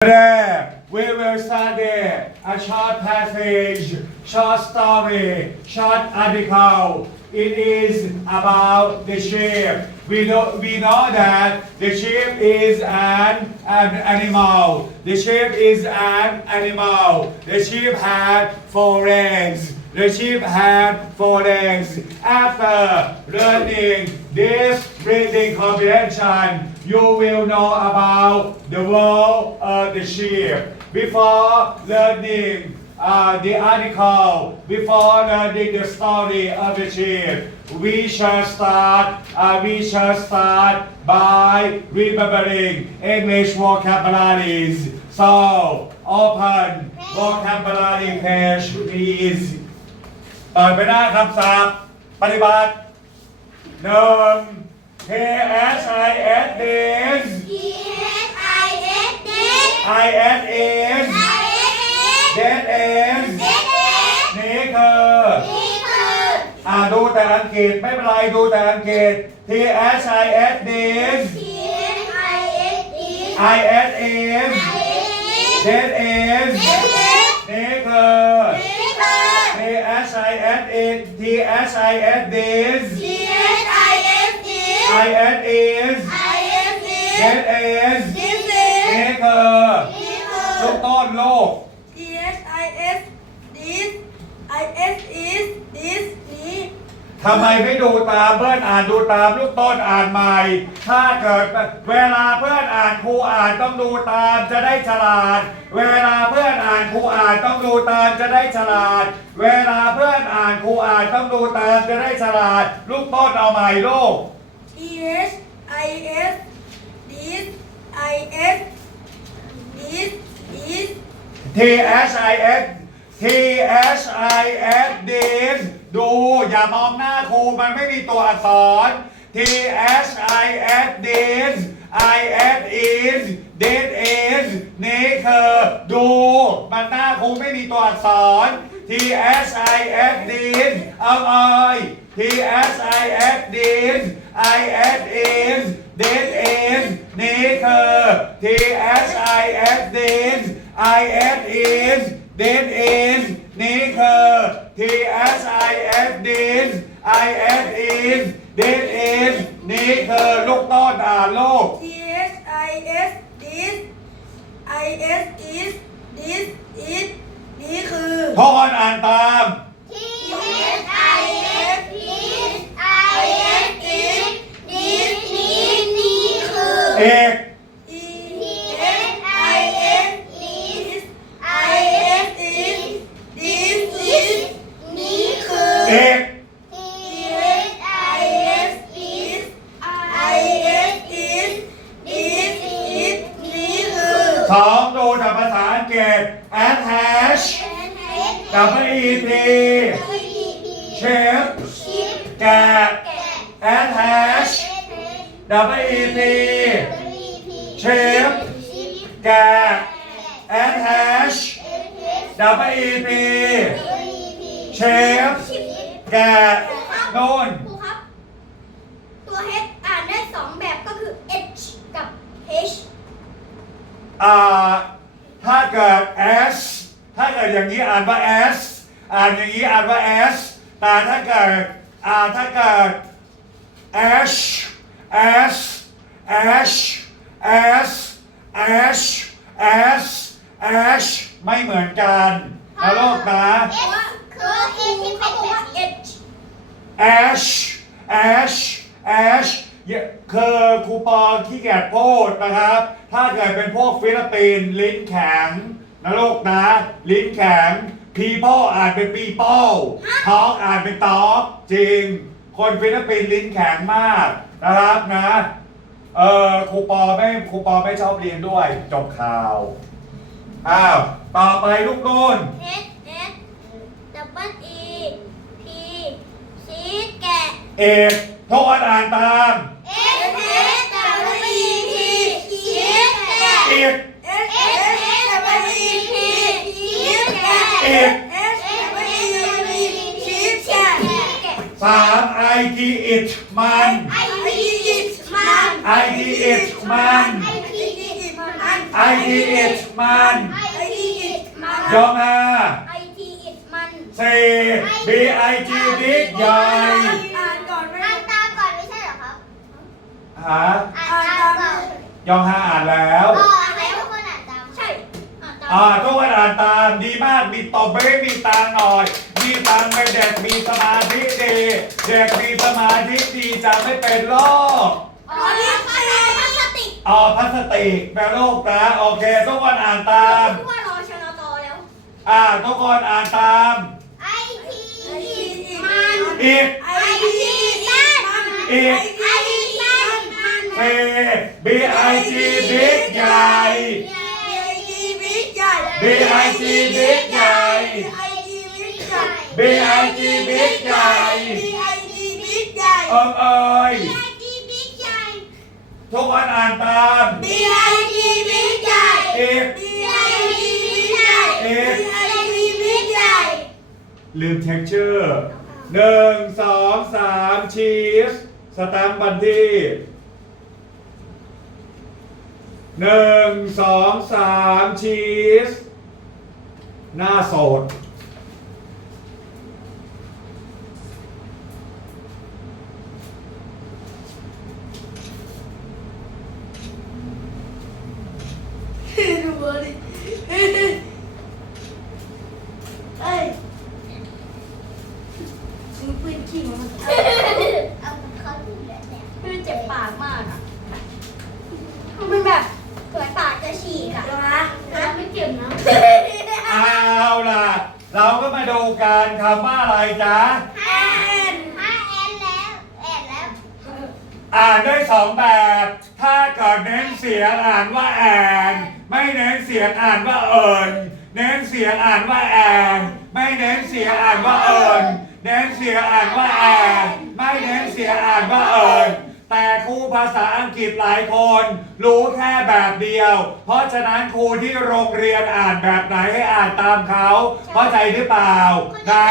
We will study a short passage, short story, short article. It is about the sheep. We know, we know that the sheep is an, an animal. The sheep is an animal. The sheep had four legs. The sheep had four legs. After learning this reading comprehension, you will know about the world of the sheep. Before learning uh, the article, before learning the story of the sheep, we shall start. Uh, we shall start by remembering English vocabularies. So, open vocabulary page, please. เปิดไปหน้าคำศัพท์ปฏิบัติหนึ่ง K S I S this I S is that is นี่คืออ่าดูแต่อังกฤษไม่เป็นไรดูแต่อังกฤษ T S I S this I S is that is นี่คือ T S I S is T S I S this I S is that is นี่คือลูกต้นโลกทำไมไม่ดูตามเพื่อนอ่านดูตามลูกต้นอ่านใหม่ ถ้าเกิดเวลาเพื่อนอ่านครูอ่านต้องดูตามจะได้ฉลาด เวลาเพื่อนอ่านครูอ่านต้องดูตามจะได้ฉลาด เวลาเพื่อนอ่านครูอ่านต้องดูตามจะได้ฉลาด ลูกต้นเอาใหม่ลูก T H I S I S T H I S this ดู อย่ามองหน้าครูมันไม่มีตัวอักษร T H I S this I S is this is นี่คือดู มันหน้าครูไม่มีตัวอักษร T H I S this เอาเอ้ย T H I S this I S is this is นี่คือ T H I S this I S is this is นี่คือ T S I S this I S is this is นี่คือลูกต้นอ่านลูก นี่คือ ทุกคนอ่านตาม เอก W E T shape แกะ attach W E T shape แกะ attach W E T shape แกะโน่นครูครับ ตัว H อ่านได้สองแบบก็คือ H กับ H อ่าถ้าเกิด S ถ้าเกิดอย่างนี้อ่านว่า S อ่านอย่างนี้อ่านว่า S แต่ถ้าเกิดอ่าถ้าเกิด H S H S H S H ไม่เหมือนกันนะลูกนะ H คือ H ที่เขาบอกว่า H H H H คือครูปอขี้เกียจพูดนะครับ ถ้าเกิดเป็นพวกฟิลิปปินส์ลิ้นแข็ง นะลูกนะ ลิ้นแข็ง people อ่านเป็น people ท้องอ่านเป็นตอกจริง คนฟิลิปปินส์ลิ้นแข็งมากนะครับนะเออครูปอไม่ครูปอไม่ชอบเรียนด้วยจบข่าวอ้าวต่อไปลูกนุ่น H S double E P C แกะ เอกโทษอ่านตาม S S double E P C แกะ เอก S S double E P C แกะ เอก S double E P C แกะ สามไอทีอิทมัน I T it มัน I T it มัน I T it มัน I I T H มันไอทีอิดมันยองฮาไอทีอิดมัน C B I G Big ใหญ่อ่านก่อนไหมอ่านตามก่อนไม่ใช่เหรอครับหาอ่านตามก่อนยองฮาอ่านแล้ว อ่านตามอ่าทุกคนอ่านตามดีมากมีตบไม่มีตังค์หน่อย มีตังค์ไปเด็กมีสมาธิดีเด็กมีสมาธิดีจะไม่เป็นโรคอ๋อนี่พลาสติกอ๋อพลาสติกแปลโรคนะโอเคทุกคนอ่านตาม พูดว่ารอชนตแล้ว อ่าทุกคนอ่านตาม ไอทีอิดมันอีกไอทีมันอีกไอทีมันมัน C B I G Big ใหญ่ไอทีบิ๊กใหญ่ B I G Big ใหญ่ไอทีบิ๊กใหญ่ B I G Big ใหญ่ไอทีบิ๊กใหญ่ เอิงเอ่ยไอทีบิ๊กใหญ่ทุกคนอ่านตามบีไอทีบิ๊กใหญ่อีกบีไอทีบิ๊กใหญ่บีไอทีบิ๊กใหญ่ ลืมเท็กเจอร์หนึ่งสองสามชีสสแตมป์บันที่ หนึ่งสองสามชีส หน้าโสดดูบอดิเอ้ยซื้อปืนขี้มัน เอาเขาพูดแบบเนี้ย มันเจ็บปากมากอะ มันแบบสวยปากจะฉีกอะ เดี๋ยวนะนะไม่เจ็บนะ เอาล่ะ เราก็มาดูกันคำว่าอะไรจ๊ะ ห้าแอนห้าแอนแล้วแอนแล้วอ่านได้สองแบบ ถ้าเกิดเน้นเสียงอ่านว่าแอน ไม่เน้นเสียงอ่านว่าเอิญเน้นเสียงอ่านว่าแอน ไม่เน้นเสียงอ่านว่าเอิญเน้นเสียงอ่านว่าแอน ไม่เน้นเสียงอ่านว่าเอิญ แต่ครูภาษาอังกฤษหลายคน รู้แค่แบบเดียว เพราะฉะนั้นครูที่โรงเรียนอ่านแบบไหนให้อ่านตามเขาเข้าใจหรือเปล่านะ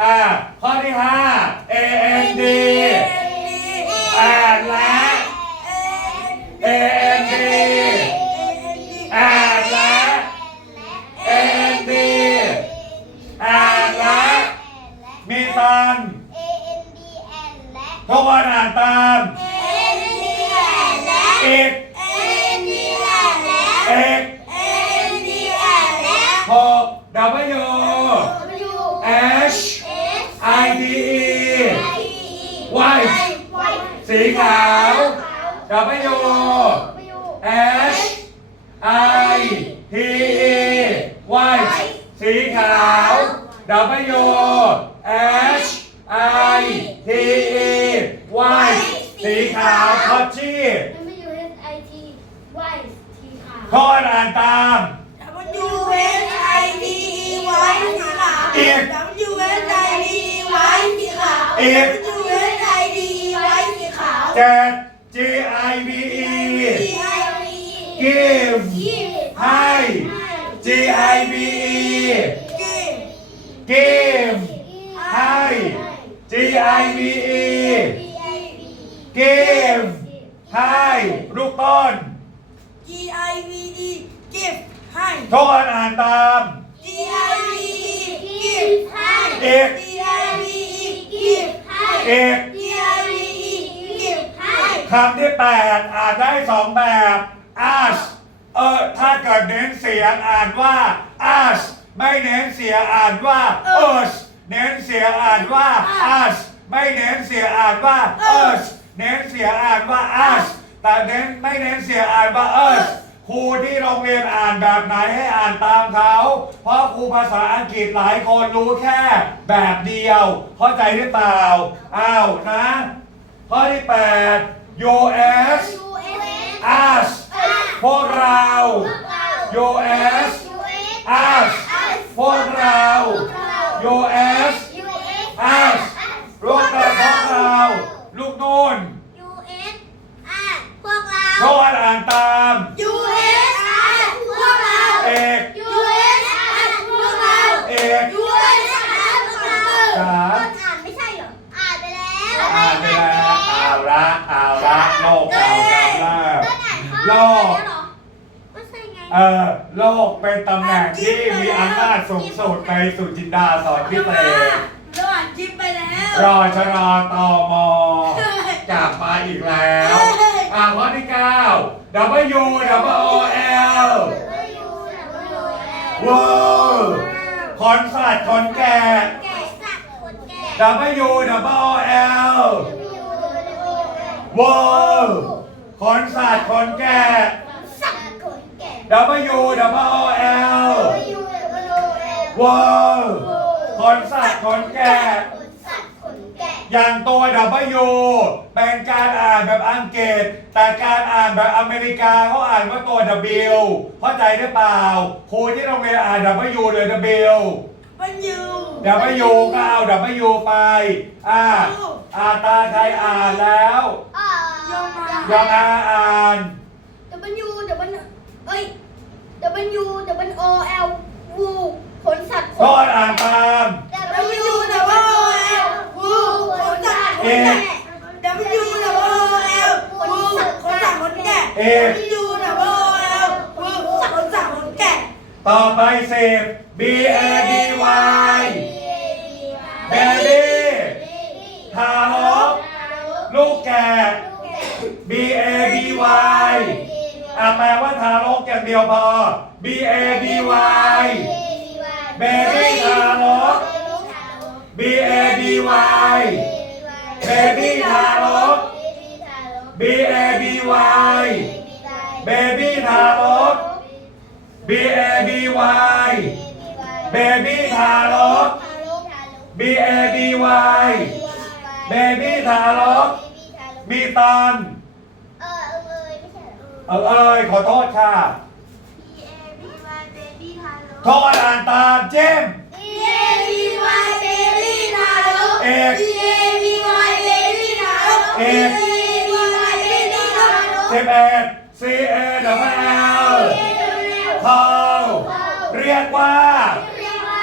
อ่าข้อที่ 5 A N D อ่านและ A N D อ่านและ A N D อ่านและมีตังค์ A N D แอนและ ทุกคนอ่านตาม A N D แอนและ อีก A N D แอนและ เอก A N D แอนและ หก W W H S I D E I E White White สีขาว W W H I T E White สีขาว W H I T E White สี ขาวคอชี่ W S I T White สีขาว ข้ออ่านตาม W S I D E ไว้สีขาว อีก W S I D E ไว้สีขาว อีก W S I D E ไว้สีขาว เจ็ด G I V E G I V E give ให้ G I V E Give give ให้ G I V E give ให้ลูกต้น G I V E Give ให้ทุกคนอ่านตาม G I V E Give ให้เอก G I V E Give ให้เอก G I V E Give ให้คำที่แปดอ่านได้สองแบบ ask เออถ้าเกิดเน้นเสียงอ่านว่า ask ไม่เน้นเสียงอ่านว่า us เน้นเสียงอ่านว่า us ไม่เน้นเสียงอ่านว่า us เน้นเสียงอ่านว่า us แต่เน้นไม่เน้นเสียงอ่านว่า us ครูที่โรงเรียนอ่านแบบไหนให้อ่านตามเขา เพราะครูภาษาอังกฤษหลายคนรู้แค่แบบเดียว เข้าใจหรือเปล่า อ้าวนะ ข้อที่ 8 US U S us พวกเรา US us พวกเรา US us รวมกันพวกเรา ลูกนุ่น U S อะพวกเรา โทษอ่านตาม U S อะพวกเรา เอก U S อะพวกเรา เอก U S อะพวกเรา จ๋า ต้นอ่านไม่ใช่เหรอ อ่านไปแล้ว อ่านไปแล้วเอาละเอาละโลกเก่ากำลัง ต้นอ่านข้อ โลก แล้วเหรอก็ใช่ไง โลกเป็นตำแหน่งที่มีอำนาจสูงสุดในสุจินดาสอนพิเศษ ระหว่างคลิปไปแล้ว รอชรอตอมกลับมาอีกแล้ว อ่า ข้อที่เก้า W W O L เวอร์คอนสัตว์คนแก่แก่สัตว์คนแก่ W W O L เวอร์คอนสัตว์คนแก่สัตว์คนแก่ W W O L เวอร์คอนสัตว์คนแก่สัตว์คนแก่ อย่างตัว W เป็นการอ่านแบบอังกฤษ แต่การอ่านแบบอเมริกาเขาอ่านว่าตัว W เข้าใจได้เปล่าครูที่โรงเรียนอ่าน W เลย W มันอยู่ W ก็เอา W ไป อ่าอ่าตาใครอ่านแล้วอ่ายองมายองอาอ่าน W W เอ้ย W W O L วูขนสัตว์ขโทนษอ่านตาม W W L วูข นสัตว์คนแก่ W W L วูขนสัตว์คนแก่ เอ W W L วูขนสัตว์คนแก่ ต่อไปสิบ B A B Y เบบี้ทารกลูกแก่ B A B Y อะแปลว่าทารกอย่างเดียวพอ B A B Y เบบี้ทารก B A B Y เบบี้ทารก B A B Y เบบี้ทารก B A B Y เบบี้ทารก B A B Y เบบี้ทารก มีตันเออเออเลยไม่ใช่เหรอเออเอ้ยขอโทษค่ะ B A B Y baby ทารกโทษอ่านตามเจมส์ B A B Y baby ทารก เอก B A B Y baby ทารกเอก B A B Y baby ทารกสิบเอ็ด C A W L เขาเรียกว่า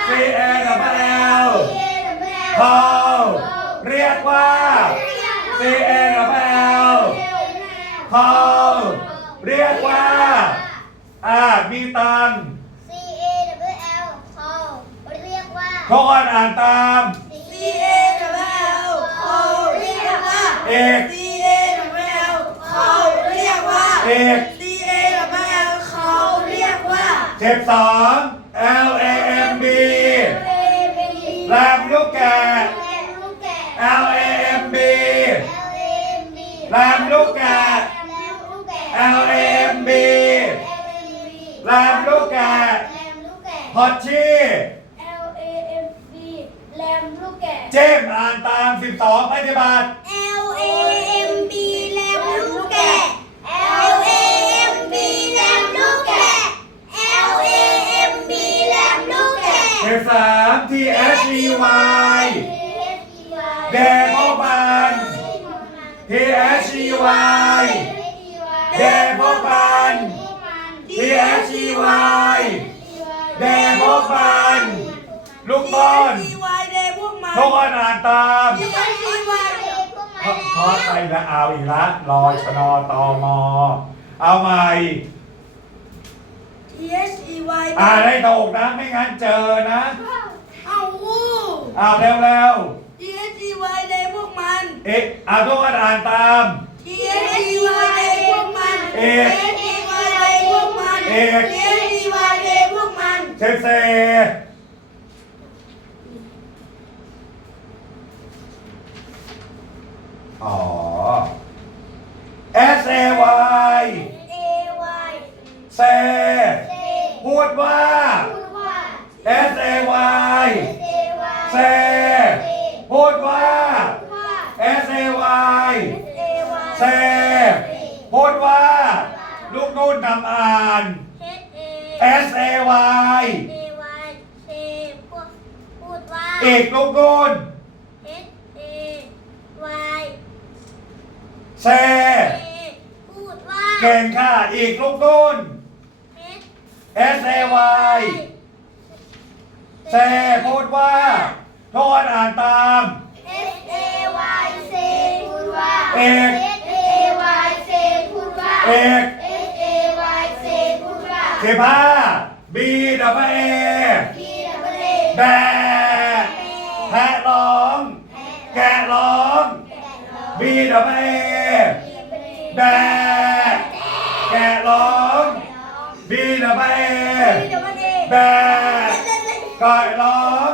C A W L เขาเรียกว่า C A W L เขาเรียกว่าอ่ามีตังค์ C A W L เขาเรียกว่าโทษอ่านตาม C A W L เขาเรี ยกว่าเอก C A W L เขาเรียกว่าเอก C A W L เขาเรียกว่าเจ็บสอง L A M B แรมลูกแก่ L A M B แรมลูกแก่ L A M B แรมลูกแก่พอชชี่ L A M B แรมลูกแก่เจมส์อ่านตาม 12ปฏิบัติ H E Y แดงพ่อบัน T H E Y แดงพ่อบัน T H E Y แดงพ่อบันลูกบอล T Y เดพวกมันทุกคนอ่านตาม T H E Y เพราะเพราะใครละเอาอีกละรอชนอตอมอเอาใหม่ T H E Y อ่านให้ถูกนะ ไม่งั้นเจอนะ เอาวู้ อ่านเร็ว T H E Y เดพวกมันๆเอ๊ะอ่านทุกคนอ่านตาม T H E Y เดพวกมัน เอก T H E Y เดพวกมัน เอก T H E Y เดพวกมันเซเซอ๋อ S A Y A Y เซพูดว่า พูดว่า S A Y S A Y เซพูดว่าว่า S A Y S A Y เซพูดว่า ลูกนุ่นนำอ่าน H A S A Y A Y เซพูดพูดว่าอีกลูกนุ่น H A Y เซเซพูดว่าเก่งค่ะอีกลูกนุ่น H S A Y เซพูดว่า โทษอ่านตาม S A Y เซพูดว่า เอก S A Y เซพูดว่า เอก S A Y เซพูดว่าเซสิบห้า B W A แบะแพะร้อง แกะร้อง B W A แบะแกะร้อง B W A แบะก่อยร้อง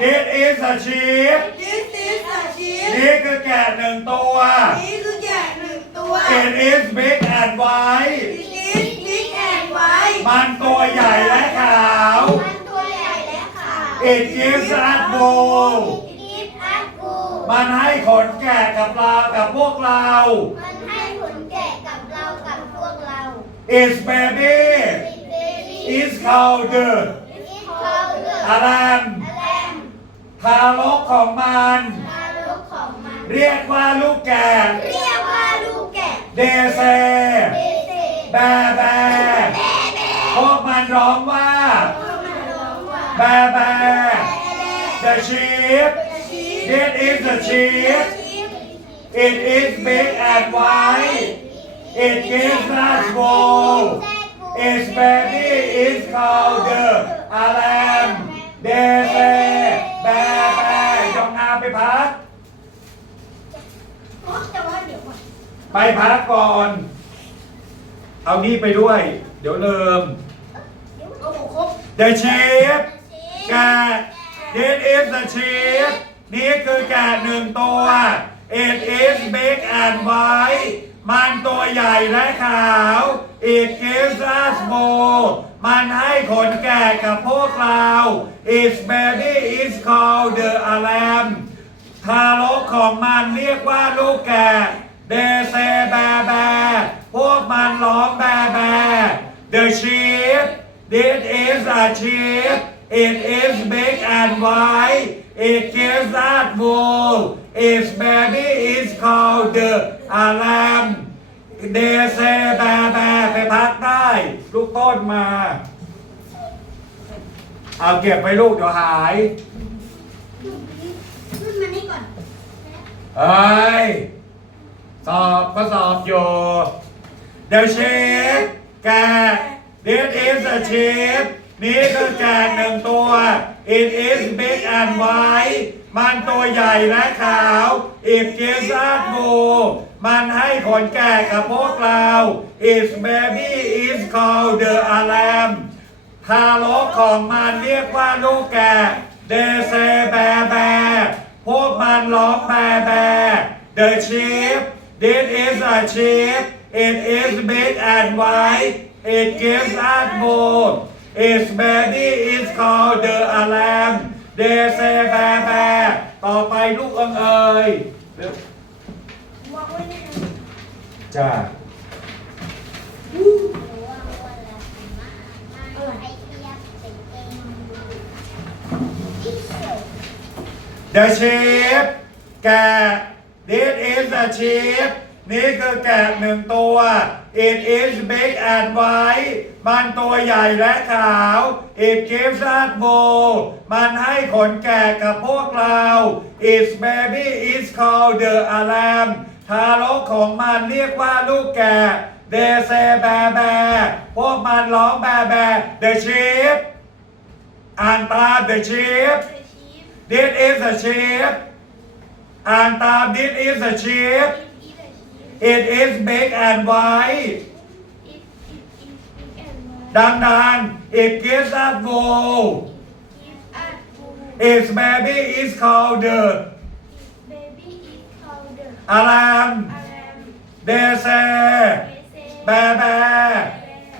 This is a sheep นี่คือแกะหนึ่งตัว It is big and white มันตัวใหญ่และขาว It gives us wool มันให้ขนแกะกับเรากับพวกเรา มันให้ผลแก่กับเรากับพวกเรา Its baby is called ที่เขาเลือกอารามแลม ทารกของมัน ทารกของมัน เรียกว่าลูกแกะ เรียกว่าลูกแกะ เดเซเดเซแบแบพวกมันร้องว่ามันร้องว่า แบแบ The sheep This is the sheep It is big and white It gives us wool Its baby is called the alarm They say แบแบยองอาไปพักแต่ว่าเดี๋ยวก่อนไปพักก่อน เอานี่ไปด้วย เดี๋ยวลืมโอ้โหครบ The sheep แกะ This is the sheep นี่คือแกะหนึ่งตัว It is big and white มันตัวใหญ่และขาว It gives us wool มันให้ขนแกะกับพวกเรา Its baby is called the alarm ทารกของมันเรียกว่าลูกแกะ They say แบแบพวกมันร้องแบแบ The sheep This is a sheep It is big and white It gives us wool Its baby is called the alarm They say แบแบไปพักได้ ลูกต้นมา เอาเก็บไปลูกเดี๋ยวหาย ขึ้นมานี่ก่อนเอ้ย สอบก็สอบอยู่ The sheep แกะ This is a sheep นี่คือแกะหนึ่งตัว It is big and white มันตัวใหญ่และขาว It gives us wool มันให้ขนแกะกับพวกเรา Its baby is called the alarm ทารกของมันเรียกว่าลูกแกะ They say แบแบพวกมันร้องแบแบ The sheep This is a sheep It is big and white It gives us wool Its baby is called the alarm They say แบแบต่อไปลูกเอิงเอ่ยจ้า The sheep แกะ This is the sheep นี่คือแกะหนึ่งตัว It is big and white มันตัวใหญ่และขาว It gives us wool มันให้ขนแกะกับพวกเรา Its baby is called the alarm ทารกของมันเรียกว่าลูกแกะ They say แบแบพวกมันร้องแบแบ The sheep อ่านตาม The sheep This is a sheep อ่านตาม This is a sheep It is big and white ดังๆ It gives us wool Its baby is called the alarm They say แบแบ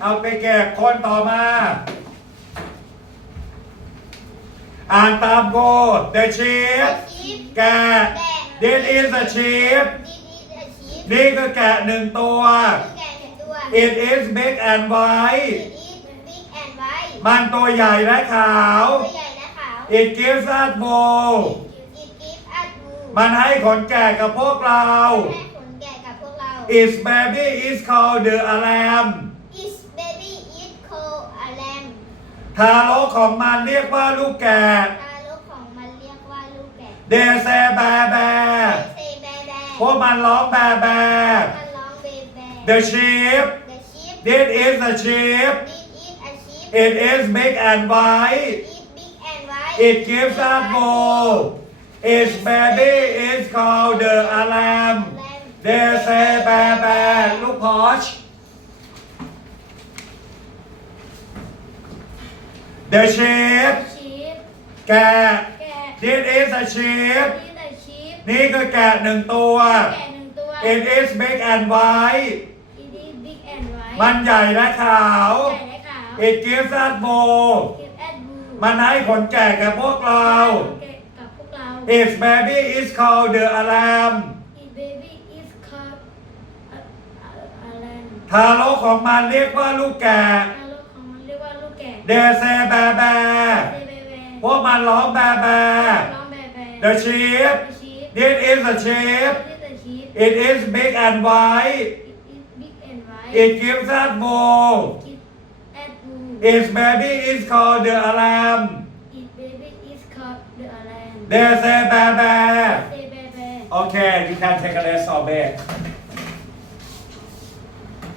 เอาไปแก็บคนต่อมา อ่านตามโก The sheep แกะ This is a sheep นี่คือแกะหนึ่งตัว It is big and white มันตัวใหญ่และขาว ตัวใหญ่และขาว it gives us wool It gives us wool มันให้ขนแก่กับพวกเรา ให้ขนแก่กับพวกเรา its baby is called the lamb Its baby is called a lamb ทารกของมันเรียกว่าลูกแกะ ทารกของมันเรียกว่าลูกแกะ they say พวกมันร้องแบแบ มันร้องเบแบ the sheep The sheep this is the sheep This is a sheep it is big and white It big and white it gives us wool its baby is called the lamb they say แบแบลูกพอช the sheep ชีฟ แกะ แกะ this is a sheep นี่แต่ชีฟนี่คือแกะหนึ่งตัว แกะหนึ่งตัว it is big and white It is big and white มันใหญ่และขาว ใหญ่และขาว it gives us wool Give at blue มันให้ขนแก่กับพวกเรา แกะกับพวกเรา its baby is called the lamb It baby is called a a a lamb ทารกของมันเรียกว่าลูกแกะ ทารกของมันเรียกว่าลูกแกะ they say แบแบเซเบเบพวกมันร้องแบแบ ร้องแบแบ the sheep The sheep this is a sheep This is the sheep it is big and white It is big and white it gives us wool Give at blue its baby is called the lamb It baby is called the lamb they say แบแบ Say bebe Okay, you can take a rest of it.